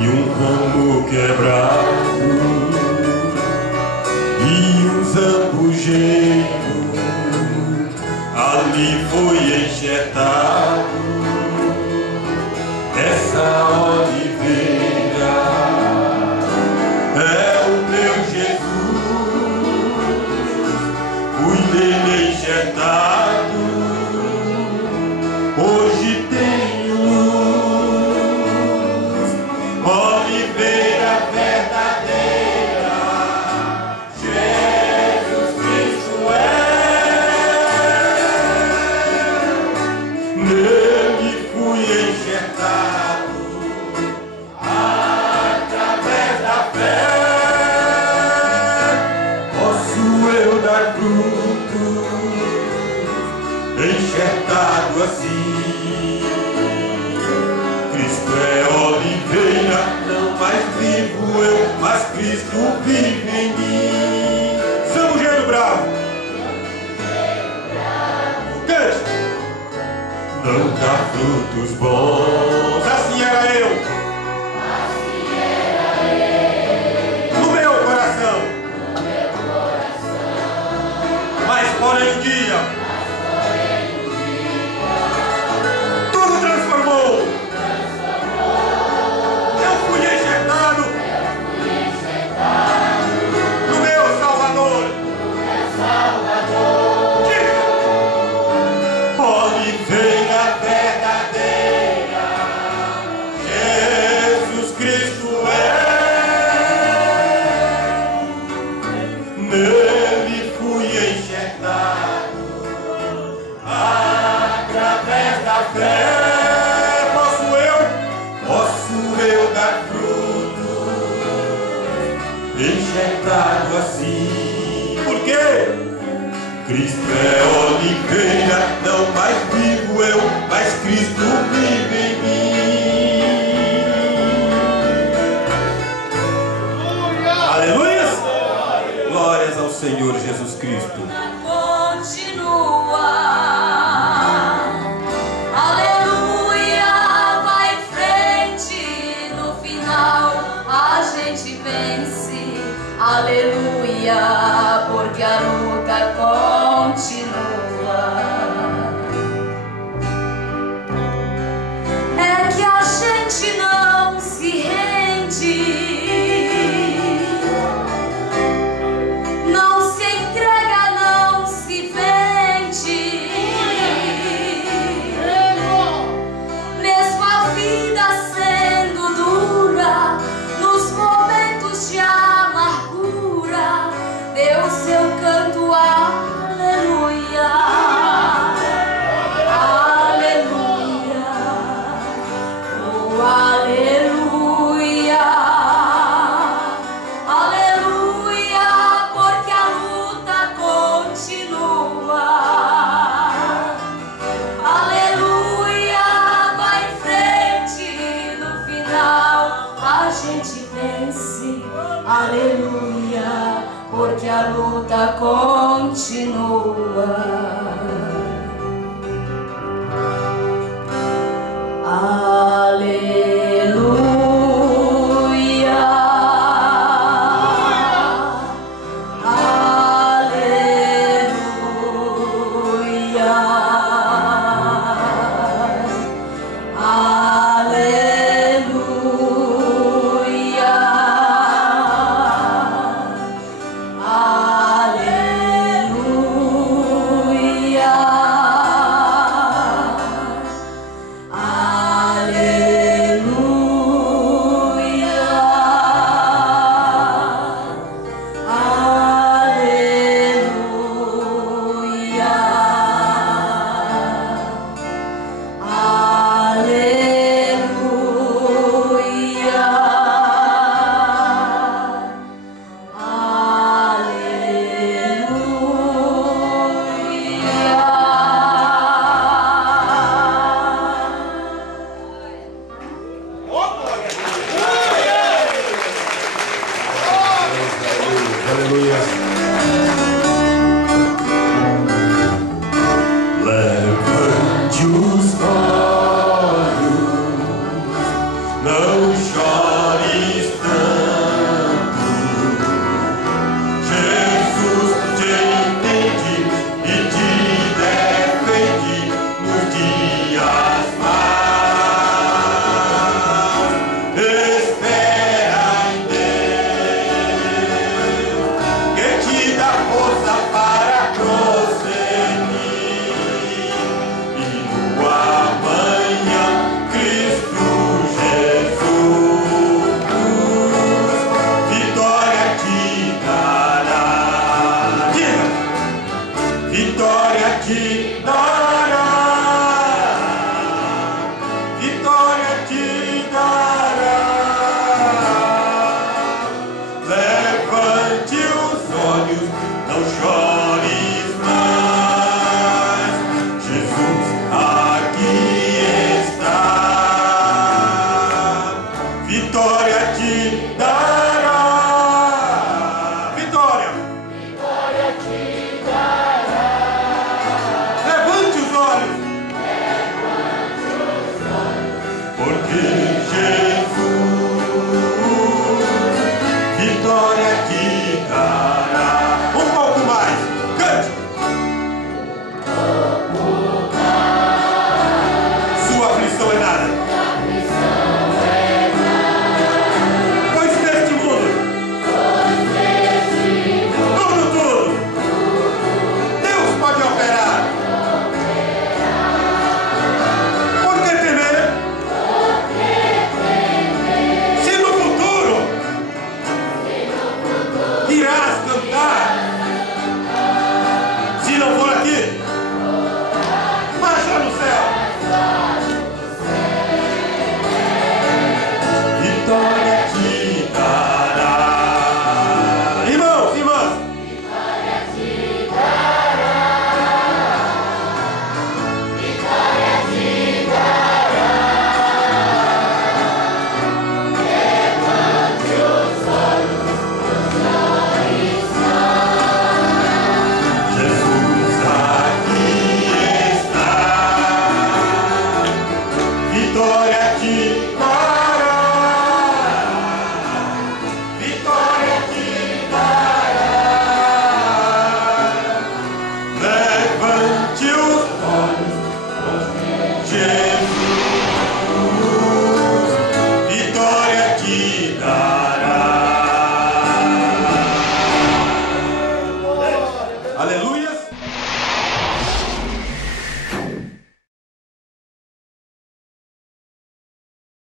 e um ramo quebrado e um zambujeiro ali foi enxertado. Essa oliveira é o meu Jesus, fui dele enxertado, hoje tenho luz, oliveira verdadeira, Jesus Cristo é. Nele fui enxertado através da fé. Posso eu dar frutos enxertado assim. Cristo é oliveira, não mais vivo eu, mas Cristo vive em mim. Zambujeiro bravo, não dá frutos bons. Assim era eu. No meu coração. Mas porém um dia tudo transformou. Eu fui enxertado no meu Salvador. Diga. Oliveira verdadeira, Jesus Cristo é. Nele fui enxertado através da fé. Posso eu dar frutos enxertado assim. Por quê? Cristo é oliveira, não mais vivo eu, mas Cristo vive em mim. Aleluia! Glórias ao Senhor Jesus Cristo. Continua. Aleluia, vai em frente, no final a gente vence. Aleluia, porque a luta continua. É que a gente não se rende, não se entrega, não se vende. Mesmo a vida sendo dura, nos momentos de amargura, deu seu canto, aleluia, aleluia, oh aleluia, aleluia, porque a luta continua. Aleluia, vai em frente, no final a gente vence. Aleluia, porque a luta continua. Aleluia, aleluia, aleluia, aleluia. vitória te dará. Levante os olhos, não chores mais. Jesus aqui está. Vitória te dará. Vitória. Vitória te dará. Levante os olhos. Levante os olhos. Porque Jesus vitória te dará. Um pouco mais. Cante. Sua aflição é nada. Pois neste mundo, tudo, Deus pode operar. Por que temer? Se no futuro irás cantar, se não for aqui, mas lá no céu. Vitória te dará. Irmãos, irmãs. Vitória te dará. Vitória te dará. Levante os olhos, Jesus aqui está. Vitória te dará. Vitória te dará. Levante os olhos, Jesus. Vitória te dará. Aleluia.